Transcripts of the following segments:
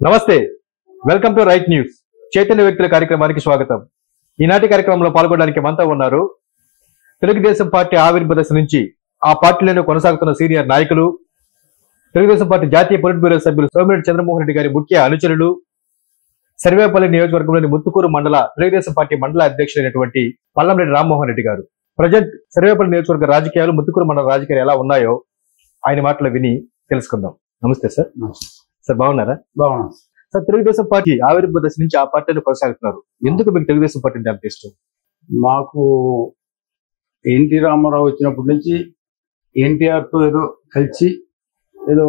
నమస్తే, welcome to right news. Chaitanya వ్యక్తుల కార్యక్రమానికి స్వాగతం. ఈనాటి కార్యక్రమంలో పాల్గొనడానికి మనతో ఉన్నారు తెలుగుదేశం పార్టీ ఆవిర్భావ దశ నుంచి ఆ పార్టీలోనే కొనసాగుతున్న సీనియర్ నాయకులు, తెలుగుదేశం పార్టీ జాతీయ పొలిట్ బ్యూరో సభ్యులు సోమిరెడ్డి చంద్రమోహన్ రెడ్డి గారి ముఖ్య అనుచరులు, సర్వేపల్లి నియోజకవర్గంలోని ముత్తుకూరు మండల తెలుగుదేశం పార్టీ మండల అధ్యక్షుడైనటువంటి పల్లంరెడ్డి రామ్మోహన్ రెడ్డి గారు. ప్రజెంట్ సర్వేపల్లి నియోజకవర్గ రాజకీయాలు, ముత్తుకూరు మండల రాజకీయాలు ఎలా ఉన్నాయో ఆయన మాటలు విని తెలుసుకుందాం. నమస్తే సార్. సార్ బాగున్నారా? బాగున్నాం సార్. తెలుగుదేశం పార్టీ ఆవిర్భావ దశ నుంచి ఆ పార్టీని కొనసాగుతున్నారు. ఎందుకు మీకు తెలుగుదేశం పార్టీ అంటే అంత ఇష్టం? మాకు ఎన్టీ రామారావు వచ్చినప్పటి నుంచి ఎన్టీఆర్తో ఏదో కలిసి ఏదో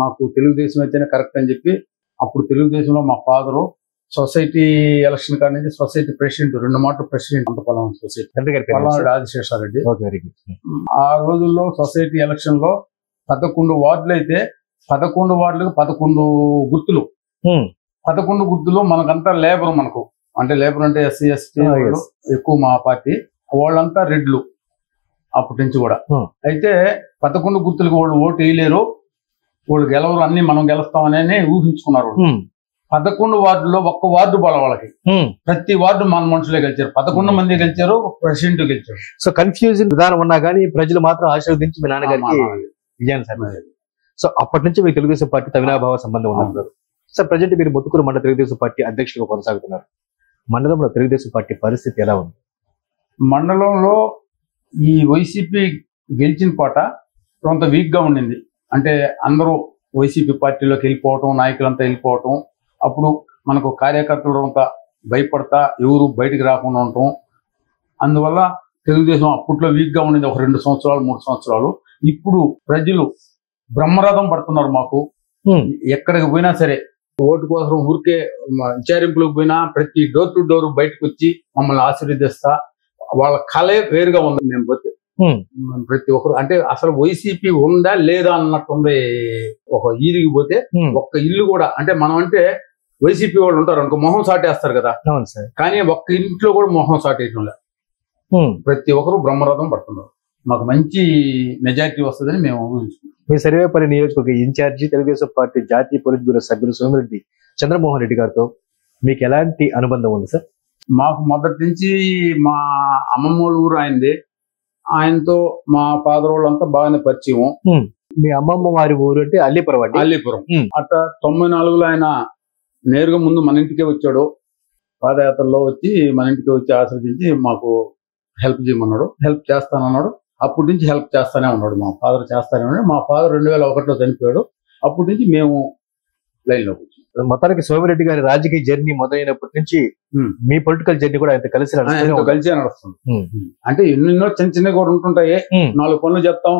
మాకు తెలుగుదేశం అయితేనే కరెక్ట్ అని చెప్పి అప్పుడు తెలుగుదేశంలో మా ఫాదరు సొసైటీ ఎలక్షన్ కాడ నుంచి సొసైటీ ప్రెసిడెంట్ 2 మాటలు ప్రెసిడెంట్ అంతపాలెం సొసైటీ ఆదిశేషారెడ్డి. ఆ రోజుల్లో సొసైటీ ఎలక్షన్ లో 11 వార్డులు అయితే 11 వార్డులకు 11 గుర్తులు. 11 గుర్తులు మనకంతా లేబర్, మనకు అంటే లేబర్ అంటే ఎస్సీ ఎస్టీ ఎక్కువ మా పార్టీ వాళ్ళంతా రెడ్లు అప్పటి నుంచి కూడా. అయితే 11 గుర్తులకు వాళ్ళు ఓటు వేయలేరు, వాళ్ళు గెలవరు, అన్ని మనం గెలుస్తామని ఊహించుకున్నారు. 11 వార్డుల్లో ఒక్క వార్డు బల వాళ్ళకి, ప్రతి వార్డు మన మనుషులే గెలిచారు. 11 మంది గెలిచారు, ప్రెసిడెంట్ గెలిచారు. సో కన్ఫ్యూజన్ విధానం ఉన్నా కానీ ప్రజలు మాత్రం ఆశీర్వదించి మీ నాన్నగారికి విజయాన్ని సాధించారు. సో అప్పటి నుంచి మీకు తెలుగుదేశం పార్టీ అవినాభావ సంబంధం ఉన్నారు. సార్, ప్రజెంట్ మీరు ముత్తుకూరు మండల తెలుగుదేశం పార్టీ అధ్యక్షుడిగా కొనసాగుతున్నారు. మండలంలో తెలుగుదేశం పార్టీ పరిస్థితి ఎలా ఉంది? మండలంలో ఈ వైసీపీ గెలిచిన పాట కొంత వీక్ గా ఉండింది. అంటే అందరూ వైసీపీ పార్టీలోకి వెళ్ళిపోవటం, నాయకులంతా వెళ్ళిపోవటం, అప్పుడు మనకు కార్యకర్తలు అంతా భయపడతా ఎవరు బయటికి రాకుండా ఉండటం. అందువల్ల తెలుగుదేశం అప్పట్లో వీక్ గా ఉండింది, ఒక 2 సంవత్సరాలు 3 సంవత్సరాలు. ఇప్పుడు ప్రజలు బ్రహ్మరథం పడుతున్నారు. మాకు ఎక్కడికి పోయినా సరే ఓటు కోసం ఊరికే విచారింపులకు పోయినా ప్రతి డోర్ టు డోర్ బయటకు వచ్చి మమ్మల్ని ఆశీర్వదిస్తా, వాళ్ళ కళే వేరుగా ఉంది. మేము పోతే ప్రతి ఒక్కరు అంటే అసలు వైసీపీ ఉందా లేదా అన్నట్టుంది. ఒక ఈదికి పోతే ఒక్క ఇల్లు కూడా, అంటే మనం అంటే వైసీపీ వాళ్ళు ఉంటారు అనుకో మొహం సాటేస్తారు కదా, కానీ ఒక్క ఇంట్లో కూడా మొహం సాటేయటం లేదు. ప్రతి ఒక్కరు బ్రహ్మరథం పడుతున్నారు. మాకు మంచి మెజారిటీ వస్తుందని మేము ఊహించుకుంటాం. మీ సర్వేపల్లి నియోజకవర్గ ఇన్ఛార్జి తెలుగుదేశం పార్టీ జాతీయ పొలిట్ బ్యూరో సభ్యులు సోమిరెడ్డి చంద్రమోహన్ రెడ్డి గారితో మీకు ఎలాంటి అనుబంధం ఉంది సార్? మాకు మొదటి నుంచి మా అమ్మమ్మ ఊరు ఆయనది. ఆయనతో మా ఫాదర్ వాళ్ళంతా బాగానే పరిచయం. మీ అమ్మమ్మ వారి ఊరు అంటే అల్లీపురం అండి? అల్లీపురం. అట్లా 94లో ఆయన నేరుగా ముందు మన ఇంటికే వచ్చాడు. పాదయాత్రలో వచ్చి మన ఇంటికి వచ్చి ఆశ్రదించి మాకు హెల్ప్ చేయమన్నాడు. హెల్ప్ చేస్తానన్నాడు. అప్పటి నుంచి హెల్ప్ చేస్తానే ఉన్నాడు. మా ఫాదర్ చేస్తానే ఉన్నాడు. మా ఫాదర్ 2001లో చనిపోయాడు. అప్పటి నుంచి మేము లైన్లోకి వచ్చాం. మొత్తానికి సోమిరెడ్డి గారి రాజకీయ జర్నీ మొదలైనప్పటి నుంచి మీ పొలిటికల్ జర్నీ కూడా ఆయన కలిసి నడుస్తుంది. అంటే ఎన్నెన్నో చిన్న చిన్న కూడా ఉంటుంటాయి. 4 పనులు చెప్తాం,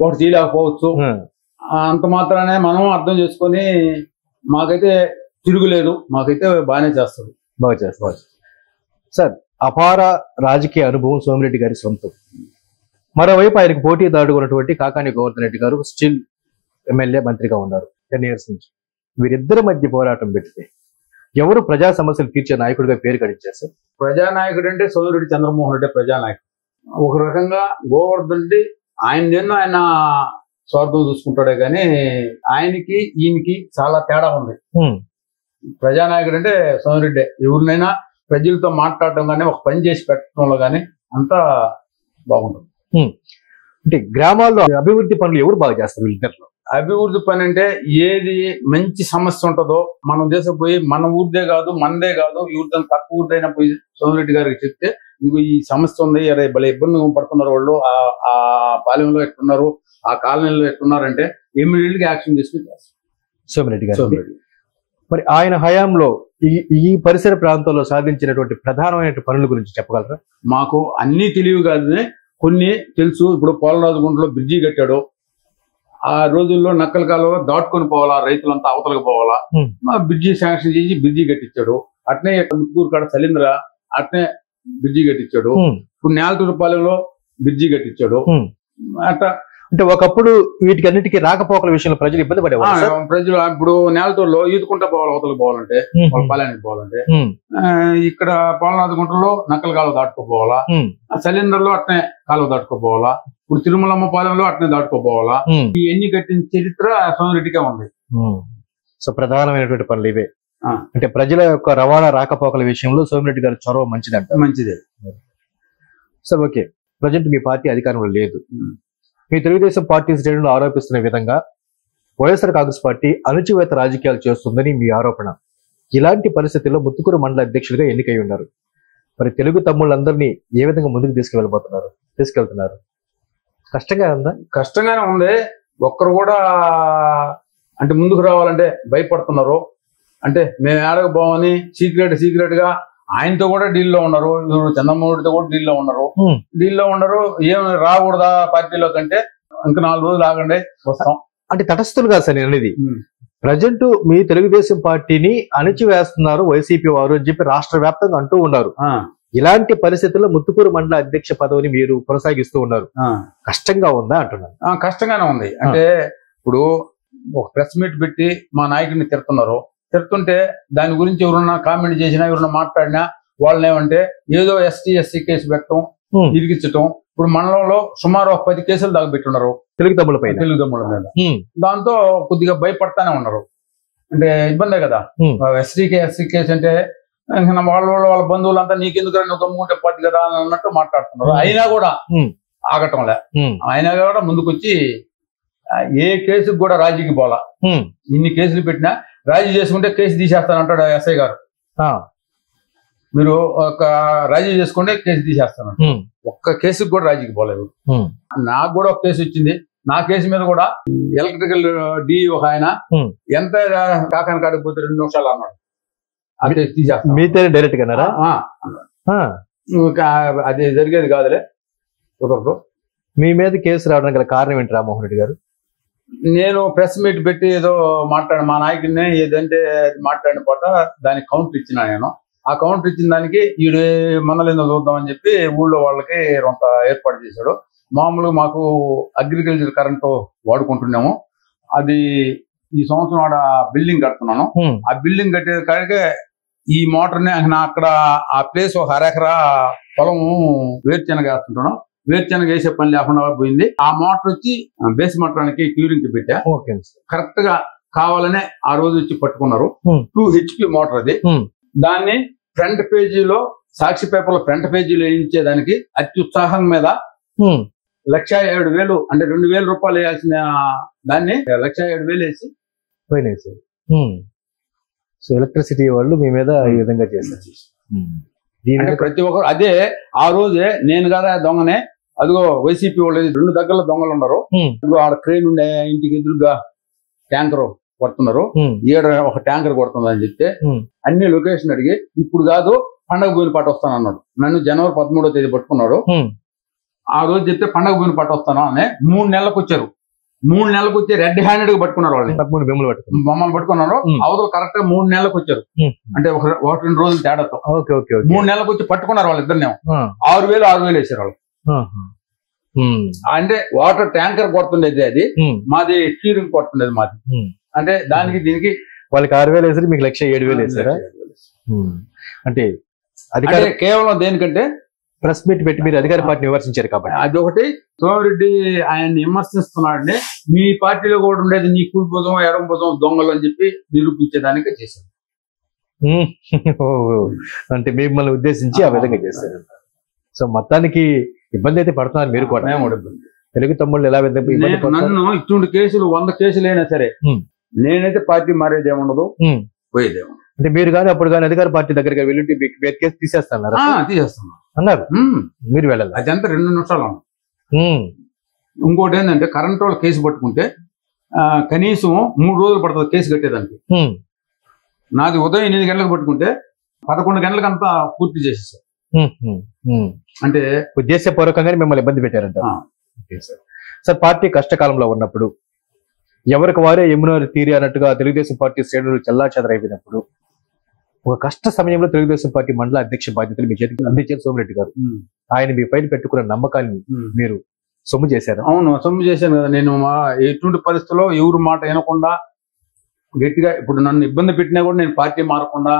ఒకటి చేయలేకపోవచ్చు. అంత మాత్రానే మనం అర్థం చేసుకొని మాకైతే తిరుగులేదు, మాకైతే బాగానే చేస్తాడు. బాగా చేస్తాడు సార్. అపార రాజకీయ అనుభవం సోమిరెడ్డి గారి సొంతం. మరోవైపు ఆయనకు పోటీదారుడు ఉన్నటువంటి కాకాని గోవర్ధన్ రెడ్డి గారు స్టిల్ ఎమ్మెల్యే, మంత్రిగా ఉన్నారు 10 years నుంచి. వీరిద్దరి మధ్య పోరాటం పెడితే ఎవరు ప్రజా సమస్యలు తీర్చే నాయకుడిగా పేరు గడించారు సార్? ప్రజానాయకుడు అంటే సోమిరెడ్డి చంద్రమోహన్ రెడ్డి ప్రజానాయకుడు. ఒక రకంగా గోవర్ధన్ రెడ్డి ఆయన స్వార్థం చూసుకుంటాడే కానీ ఆయనకి ఈయనకి చాలా తేడా ఉంది. ప్రజానాయకుడు అంటే సోమిరెడ్డి ఎవరినైనా ప్రజలతో మాట్లాడటం కానీ ఒక పని చేసి పెట్టడంలో కానీ అంతా బాగుంటుంది. అంటే గ్రామాల్లో అభివృద్ధి పనులు ఎవరు బాగా చేస్తారు వీళ్ళిద్దరిలో? అభివృద్ధి పని అంటే ఏది మంచి సమస్య ఉంటుందో మనం పోయి మన ఊరిదే కాదు, మనదే కాదు, ఊరితో తక్కువ ఊరిదైనా పోయి సోమిరెడ్డి గారికి చెప్తే ఇంకో ఈ సమస్య ఉంది, అరే భలే ఇబ్బంది పడుతున్నారు వాళ్ళు, ఆ పాలెంలో ఎట్టున్నారు, ఆ కాలనీలో ఎట్టున్నారంటే ఇమ్మీడియట్ గా యాక్షన్ తీసుకుని చేస్తారు సోమిరెడ్డి గారు. మరి ఆయన హయాంలో ఈ పరిసర ప్రాంతాల్లో సాధించినటువంటి ప్రధానమైన పనుల గురించి చెప్పగలరా? మాకు అన్ని తెలివి కాదు, కొన్ని తెలుసు. ఇప్పుడు పోలరాజుగుంటలో బ్రిడ్జి కట్టాడు. ఆ రోజుల్లో నక్కల కాలంలో దాటుకొని పోవాలా, రైతులంతా అవతలకు పోవాలా, బ్రిడ్జి శాంక్షన్ చేసి బ్రిడ్జి కట్టించాడు. అట్నే ముత్తుకూరు కాడ సలీంద్ర అట్నే బ్రిడ్జి కట్టించాడు. ఇప్పుడు నేలతూరుపాలెంలో బ్రిడ్జి కట్టించాడు. అట్లా అంటే ఒకప్పుడు వీటికి అన్నిటికీ రాకపోకల విషయంలో ప్రజలు ఇబ్బంది పడేవారు. ప్రజలు ఇప్పుడు నేలతూరులో ఈదుకుంటా పోవాలి, అవతలకు పోవాలంటే, వాళ్ళ పాలెనికి పోవాలంటే. ఇక్కడ పోలనాథగుంటలో నక్కల కాలువ దాటుకోపోవాలా, సలీంద్రలో అట్నే కాలువ దాటుకోపోవాలా, ఇప్పుడు తిరుమలమ్మ పాలెంలో అట్నే దాటుకోపోవాలా. ఇవన్నీ కట్టిన చరిత్ర సోమిరెడ్డికే ఉంది. సో ప్రధానమైనటువంటి పనులు ఇవే. ఆ. అంటే ప్రజల యొక్క రవాణా రాకపోకల విషయంలో సోమిరెడ్డి గారి చొరవ మంచిదంట. మంచిదే. సార్ ఓకే, ప్రజెంట్ మీ పార్టీ అధికారంలో లేదు. మీ తెలుగుదేశం పార్టీ శ్రేణులు ఆరోపిస్తున్న విధంగా వైఎస్ఆర్ కాంగ్రెస్ పార్టీ అణచివేత రాజకీయాలు చేస్తుందని మీ ఆరోపణ. ఇలాంటి పరిస్థితుల్లో ముత్తుకూరు మండల అధ్యక్షుడిగా ఎన్నికై ఉన్నారు. మరి తెలుగు తమ్ముళ్ళందరినీ ఏ విధంగా ముందుకు తీసుకెళ్తున్నారు? కష్టంగా ఉందా? కష్టంగానే ఉంది. ఒక్కరు కూడా అంటే ముందుకు రావాలంటే భయపడుతున్నారు. అంటే మేము ఏడకు పోవని సీక్రెట్ గా ఆయనతో కూడా డీల్లో ఉన్నారు. చంద్రమోహన్తో కూడా డీల్లో ఉన్నారు. ఏం రాకూడదా పార్టీలో కంటే ఇంకా 4 రోజులు ఆగండి వస్తాం అంటే తటస్థులు కాదు సార్ నేను అనేది. ప్రజెంట్ మీ తెలుగుదేశం పార్టీని అణిచివేస్తున్నారు వైసీపీ వారు అని చెప్పి రాష్ట్ర వ్యాప్తంగా అంటూ ఉన్నారు. ఇలాంటి పరిస్థితుల్లో ముత్తుకూరు మండల అధ్యక్ష పదవిని మీరు కొనసాగిస్తూ ఉన్నారు. కష్టంగా ఉందా అంటున్నారు? కష్టంగానే ఉంది. అంటే ఇప్పుడు ఒక ప్రెస్ మీట్ పెట్టి మా నాయకుడిని తిడుతుంటే దాని గురించి ఎవరన్నా కామెంట్ చేసినా ఎవరన్నా మాట్లాడినా వాళ్ళని ఏమంటే ఏదో ఎస్టీ కేసు పెట్టడం, ఇరిగించటం. ఇప్పుడు మండలంలో సుమారు 10 కేసులు దాకా పెట్టున్నారు తెలుగు తమ్ముళ్ళ మీద. దాంతో కొద్దిగా భయపడతానే ఉన్నారు. అంటే ఇబ్బందే కదా. ఎస్టీ కేసు అంటే వాళ్ళ బంధువులంతా నీకెందుకు గమ్ముకుంటే పట్టు కదా అన్నట్టు మాట్లాడుతున్నారు. అయినా కూడా ఆగటంలే. అయినా కూడా ముందుకొచ్చి ఏ కేసుకు కూడా రాజీకి పోలా. ఇన్ని కేసులు పెట్టినా రాజీ చేసుకుంటే కేసు తీసేస్తానంటాడు ఎస్ఐ గారు. మీరు ఒక రాజీ చేసుకుంటే కేసు తీసేస్తాను. ఒక్క కేసుకు కూడా రాజీకి పోలేదు. నాకు కూడా ఒక కేసు వచ్చింది. నా కేసు మీద కూడా ఎలక్ట్రికల్ డి ఒక ఆయన ఎంత కాకాని కాడికి పోతే 2 నిమిషాలు అన్నాడు. ఆ కేసు తీసేస్తాను డైరెక్ట్ గా. అది జరిగేది కాదులే, కుదరదు. మీ మీద కేసు రావడానికి గల కారణం ఏంటి రామ్మోహన్ రెడ్డి గారు? నేను ప్రెస్ మీట్ పెట్టి ఏదో మా నాయకుడిని ఏదంటే మాట్లాడిన పూట దానికి కౌంటర్ ఇచ్చిన నేను. ఆ కౌంటర్ ఇచ్చిన దానికి ఈడు మందలేదో చూద్దామని చెప్పి ఊళ్ళో వాళ్ళకి కొంత ఏర్పాటు చేశాడు. మామూలుగా మాకు అగ్రికల్చర్ కరెంటు వాడుకుంటున్నాము. అది ఈ సంవత్సరం ఆడ బిల్డింగ్ కడుతున్నాను. ఆ బిల్డింగ్ కట్టే కాడికే ఈ మోటార్ని అక్కడ ఆ ప్లేస్ ఒక 1/2 ఎకరా పొలం వేరుశెనగ వేస్తుంటాను. వేరుశెనగ వేసే పని లేకుండా పోయింది. ఆ మోటార్ వచ్చి బేస్ మోటార్కి క్యూరింగ్ పెట్టా. కరెక్ట్ గా కావాలనే ఆ రోజు వచ్చి పట్టుకున్నారు. 2 HP మోటార్ అది. దాన్ని ఫ్రంట్ పేజీలో సాక్షి పేపర్లో ఫ్రంట్ పేజీలో వేయించేదానికి అత్యుత్సాహం మీద 1,07,000 అంటే 2,000 రూపాయలు వేయాల్సిన దాన్ని 1,07,000 వేసి పోయినాయి సార్. సో ఎలక్ట్రిసిటీ వాళ్ళు మీ మీద ఈ విధంగా చేశారు. ప్రతి ఒక్కరు అదే ఆ రోజే నేను కదా దొంగనే, అదిగో వైసీపీ వాళ్ళు 2 దగ్గరలో దొంగలు ఉన్నారు. ఆడ క్రెయిన్ ఉండే ఇంటికి ఎదురుగా ట్యాంకర్ కొడుతున్నారు. ఈడ ఒక ట్యాంకర్ కొడుతుందని చెప్తే అన్ని లొకేషన్ అడిగి ఇప్పుడు కాదు పండగ పోయిన పాట వస్తాను అన్నాడు. నన్ను జనవరి 13వ తేదీ పట్టుకున్నాడు. ఆ రోజు చెప్తే పండగ పోయిన పాట వస్తాను అని 3 నెలలకు వచ్చారు. 3 నెలలకు వచ్చి రెడ్ హ్యాండెడ్ గా పట్టుకున్నారు. వాళ్ళని మమ్మల్ని పట్టుకున్నారు. అవతల కరెక్ట్ గా 3 నెలలకు వచ్చారు. అంటే 1-2 రోజులు తేడాతో 3 నెలలకు వచ్చి పట్టుకున్నారు వాళ్ళిద్దరినే. 6,000 వేసారు వాళ్ళు. అంటే వాటర్ ట్యాంకర్ కొడుతుండేది అది, మాది క్యూరింగ్ కొడుతుండేది మాది. అంటే దానికి దీనికి వాళ్ళకి 6,000 వేసారు, మీకు 1,07,000 వేసారా? అంటే అది కేవలం దేనికంటే ప్రెస్ మీట్ పెట్టి మీరు అధికార పార్టీని విమర్శించారు కాబట్టి. అదొకటి. సోమిరెడ్డి ఆయన్ని విమర్శిస్తున్నాడని మీ పార్టీలో కూడా ఉండేది నీ కుడి భుజం ఎడం భుజం దొంగలు అని చెప్పి నిరూపించేదానికే చేశారు. అంటే మిమ్మల్ని ఉద్దేశించి ఆ విధంగా చేశారు. సో మొత్తానికి ఇబ్బంది అయితే పడుతున్నారు మీరు కూడా. తెలుగు తమ్ముళ్ళు ఎలా నన్ను ఇటువంటి కేసులు 100 కేసులు అయినా సరే నేనైతే పార్టీ మారేదేముండదు, పోయేదేముండదు. అంటే మీరు కానీ అప్పుడు కానీ అధికార పార్టీ దగ్గరికి వెళ్ళి కేసు తీసేస్తాను అన్నారు. మీరు వెళ్ళాలి. అదంతా 2 నిమిషాలు. ఇంకోటి ఏంటంటే కరెంట్ వాళ్ళు కేసు పట్టుకుంటే కనీసం 3 రోజులు పడుతుంది కేసు కట్టేదానికి. నాది ఉదయం 8 గంటలకు పట్టుకుంటే 11 గంటలకంతా పూర్తి చేసేసారు. అంటే ఉద్దేశపూర్వకంగానే మిమ్మల్ని ఇబ్బంది పెట్టారంట. సార్ పార్టీ కష్టకాలంలో ఉన్నప్పుడు ఎవరికి వారే యమునా తీరి అన్నట్టుగా తెలుగుదేశం పార్టీ శ్రేణులు చెల్లాచెదరైపోయినప్పుడు ఒక కష్ట సమయంలో తెలుగుదేశం పార్టీ మండల అధ్యక్ష బాధ్యతలు మీ చేతికి అందించారు సోమిరెడ్డి గారు. ఆయన మీ పైన పెట్టుకున్న నమ్మకాన్ని మీరు సొమ్ము చేశారు. అవును, సొమ్ము చేశాను కదా. నేను ఎటువంటి పరిస్థితుల్లో ఎవరు మాట వినకుండా గట్టిగా ఇప్పుడు నన్ను ఇబ్బంది పెట్టినా కూడా నేను పార్టీ మారకుండా,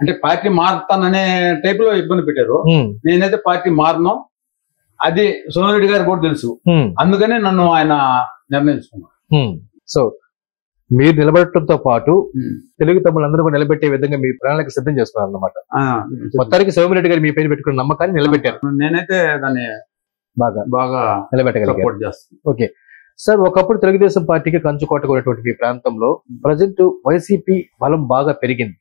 అంటే పార్టీ మారుతాననే టైప్ లో ఇబ్బంది పెట్టారు. నేనైతే పార్టీ మారను, అది సోమిరెడ్డి గారు కూడా తెలుసు. అందుకనే నన్ను ఆయన నిర్ణయించుకున్నాను. సో మీరు నిలబడటంతో పాటు తెలుగు తమ్ములందరూ కూడా నిలబెట్టే విధంగా మీ ప్రణాళిక సిద్ధం చేస్తున్నారు అన్నమాట. మొత్తానికి సోమిరెడ్డి గారు మీ పేరు పెట్టుకున్న నమ్మకాన్ని నిలబెట్టారు. నేనైతే దాన్ని బాగా బాగా నిలబెట్టగలిగారు. సపోర్ట్ చేస్తాను. ఓకే సార్, ఒకప్పుడు తెలుగుదేశం పార్టీకి కంచుకోటగా ఉన్నటువంటి ఈ ప్రాంతంలో ప్రజెంట్ వైసీపీ బలం బాగా పెరిగింది.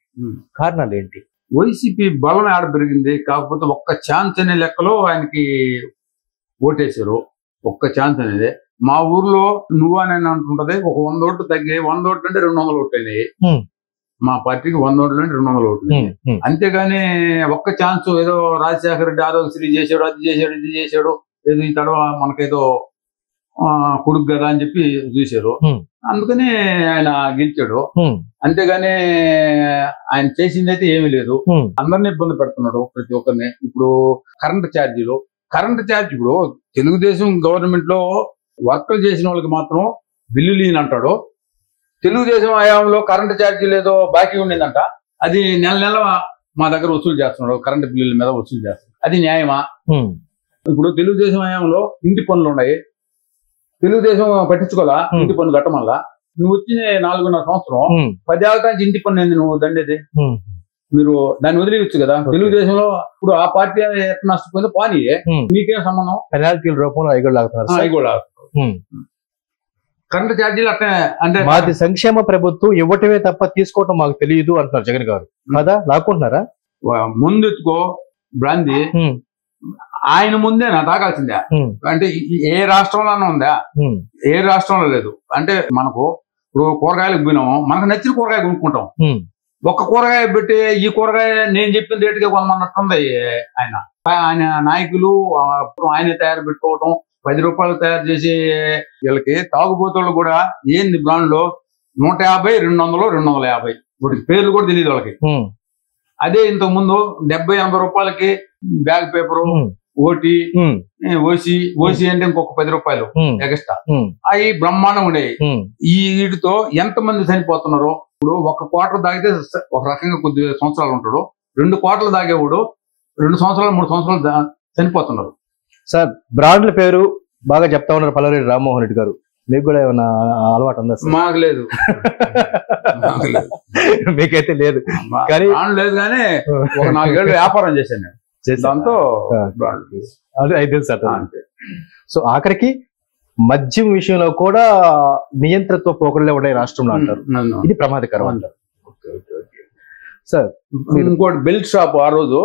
కారణాలు ఏంటి? వైసీపీ బలం ఆడ పెరిగింది. కాకపోతే ఒక్క ఛాన్స్ అనే లెక్కలో ఆయనకి ఓటేశారు. ఒక్క ఛాన్స్ అనేది మా ఊర్లో నువ్వు అని అంటుంటది. ఒక 100 ఓట్లు తగ్గాయి. 100 ఓట్లు అంటే 200 ఓట్లు అయినాయి. మా పార్టీకి 100 ఓట్లు అంటే 200 ఓట్లు. అంతేగాని ఒక్క ఛాన్స్ ఏదో రాజశేఖర రెడ్డి ఆరోగ్యశ్రీ చేశాడు, అది చేశాడు, ఇది చేశాడు, ఏదో ఈ తడవ మనకేదో కొడుకు కదా అని చెప్పి చూశారు. అందుకని ఆయన గెలిచాడు. అంతేగాని ఆయన చేసింది అయితే ఏమీ లేదు. అందరినీ ఇబ్బంది పెడుతున్నాడు ప్రతి ఒక్కరిని. ఇప్పుడు కరెంట్ ఛార్జీలు ఇప్పుడు తెలుగుదేశం గవర్నమెంట్ లో వర్కులు చేసిన వాళ్ళకి మాత్రం బిల్లులు ఈయనంటాడు. తెలుగుదేశం హయాంలో కరెంట్ ఛార్జీలు ఏదో బాకీ ఉండిందంట, అది నెల నెల మా దగ్గర వసూలు చేస్తున్నాడు. కరెంట్ బిల్లుల మీద వసూలు చేస్తున్నాడు. అది న్యాయమా? ఇప్పుడు తెలుగుదేశం హయాంలో ఇంటి పనులు ఉన్నాయి. తెలుగుదేశం పట్టించుకోవాలా ఇంటి పన్ను కట్టమల్లా. నువ్వు వచ్చి 4.5 సంవత్సరం 10 ఏళ్ళ నుంచి ఇంటి పన్ను ఏంది నువ్వు దండేది? మీరు దాన్ని వదిలేయచ్చు కదా. తెలుగుదేశంలో ఇప్పుడు ఆ పార్టీ ఎట్లా నష్టపోయిందో పానీ, మీకేం సంబంధం? పెనాల్టీల రూపంలో అయిగోళ్ళు కరెంట్ ఛార్జీలు అట్లా అంటే మాది సంక్షేమ ప్రభుత్వం ఇవ్వటమే తప్ప తీసుకోవటం మాకు తెలియదు అంటున్నారు జగన్ గారు. కదా లాక్కుంటున్నారా? ముందు ఎత్తుకో బ్రాంది ఆయన ముందే నా తాగాల్సిందే. అంటే ఏ రాష్ట్రంలోనే ఉందా? ఏ రాష్ట్రంలో లేదు. అంటే మనకు ఇప్పుడు కూరగాయలకు పోయినాము, మనకు నచ్చిన కూరగాయ కొనుక్కుంటాం. ఒక్క కూరగాయ పెట్టి ఈ కూరగాయ నేను చెప్పిన రేటుగా కొనమన్నట్టుంది ఆయన నాయకులు. ఆయన తయారు పెట్టుకోవటం, 10 రూపాయలు తయారు చేసి వీళ్ళకి తాగుబోతులు కూడా ఏంది బ్రాండ్లో 150, 200, 250 వాటికి పేర్లు కూడా తెలియదు వాళ్ళకి. అదే ఇంతకు ముందు 70-80 రూపాయలకి బ్యాగ్ పేపరు, ఓసి అంటే ఇంకొక 10 రూపాయలు ఎక్స్ట్రా. అవి బ్రహ్మాండం ఉండేవి. ఈ వీటితో ఎంతమంది చనిపోతున్నారు? ఇప్పుడు ఒక క్వార్టర్ తాగితే ఒక రకంగా కొద్ది సంవత్సరాలు ఉంటాడు. 2 క్వార్టర్లు తాగేవాడు 2 సంవత్సరాలు 3 సంవత్సరాలు చనిపోతున్నారు. సార్, బ్రాండ్ల పేరు బాగా చెప్తా ఉన్నారు పల్లెరెడ్డి రామ్మోహన్ రెడ్డి గారు. మీకు కూడా ఏమన్నా అలవాటు ఉందా? మాకు లేదు. మీకైతే లేదు కానీ లేదు. కానీ ఒక 4 ఏళ్ళు వ్యాపారం చేశాను నేను. దాంతో అయితే సార్ సో ఆఖరికి మద్యం విషయంలో కూడా నియంత్రణతో పోకడలే ఉన్నాయి రాష్ట్రంలో అంటారు. ఇది ప్రమాదకరం అంటారు. సార్, ఇంకోటి బెల్ట్ షాప్ ఆ రోజు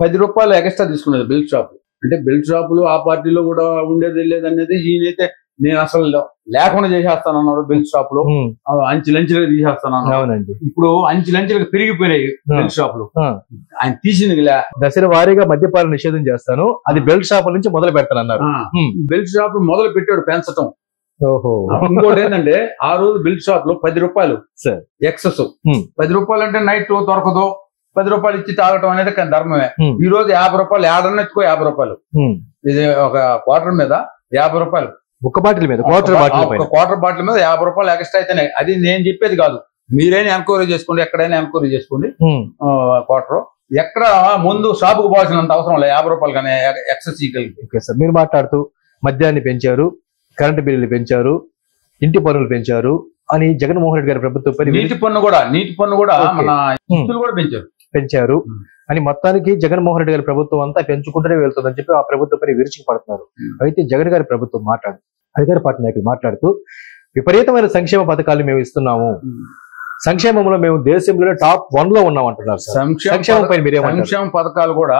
10 రూపాయలు ఎక్స్ట్రా తీసుకున్నది బెల్ట్ షాప్. అంటే బెల్ట్ షాపులు ఆ పార్టీలో కూడా ఉండేది లేదనేది ఈయనైతే నేను అసలు లేకుండా చేసేస్తానన్నాడు. బెల్ట్ షాప్ లో అంచెలంచెలుగా తీసేస్తానన్నాడు. ఇప్పుడు అంచెలంచెలుగా పెరిగిపోయినాయి బెల్ట్ షాపులు. ఆయన తీసింది దశల వారీగా మద్యపాన నిషేధం చేస్తాను, అది బెల్ట్ షాపుల నుంచి మొదలు పెడతానన్నారు. బెల్ట్ షాప్ మొదలు పెట్టాడు పెంచటం. ఇంకోటి ఏంటంటే ఆ రోజు బెల్ట్ షాప్ లో 10 రూపాయలు ఎక్సెస్. 10 రూపాయలు అంటే నైట్ దొరకదు. 10 రూపాయలు ఇచ్చి తాగటం అనేది ధర్మమే. ఈ రోజు 50 రూపాయలు ఏడన్నా ఎత్తుకో 50 రూపాయలు. ఇది ఒక క్వార్టర్ మీద 50 రూపాయలు. ఒక బాటిల్ మీద క్వార్టర్ బాటిల్ మీద 50 రూపాయలు ఎక్స్ట్రా అయితేనే. అది నేను చెప్పేది కాదు, మీరైనా ఎంక్వైరీ చేసుకోండి, ఎక్కడైనా ఎంక్వైరీ చేసుకోండి. క్వార్టర్ ఎక్కడ ముందు షాపుకు పోవాల్సినంత అవసరం లేదు, 50 రూపాయలు కానీ ఎక్సెస్ ఇవ్వగలిగి. ఓకే సార్, మీరు మాట్లాడుతూ మద్యాన్ని పెంచారు, కరెంటు బిల్లులు పెంచారు, ఇంటి పన్నులు పెంచారు అని జగన్మోహన్ రెడ్డి గారి ప్రభుత్వం నీటి పన్ను కూడా మన ఇంట్లో కూడా పెంచారు అని మొత్తానికి జగన్మోహన్ రెడ్డి గారి ప్రభుత్వం అంతా పెంచుకుంటూనే వెళ్తుందని చెప్పి ఆ ప్రభుత్వం పని విరుచుకు పడుతున్నారు. అయితే జగన్ గారి ప్రభుత్వం అధికార పార్టీ నాయకులు మాట్లాడుతూ విపరీతమైన సంక్షేమ పథకాలు మేము ఇస్తున్నాము, సంక్షేమంలో మేము దేశంలోనే టాప్ 1 లో ఉన్నాం అంటున్నారు. సంక్షేమ పథకాలు కూడా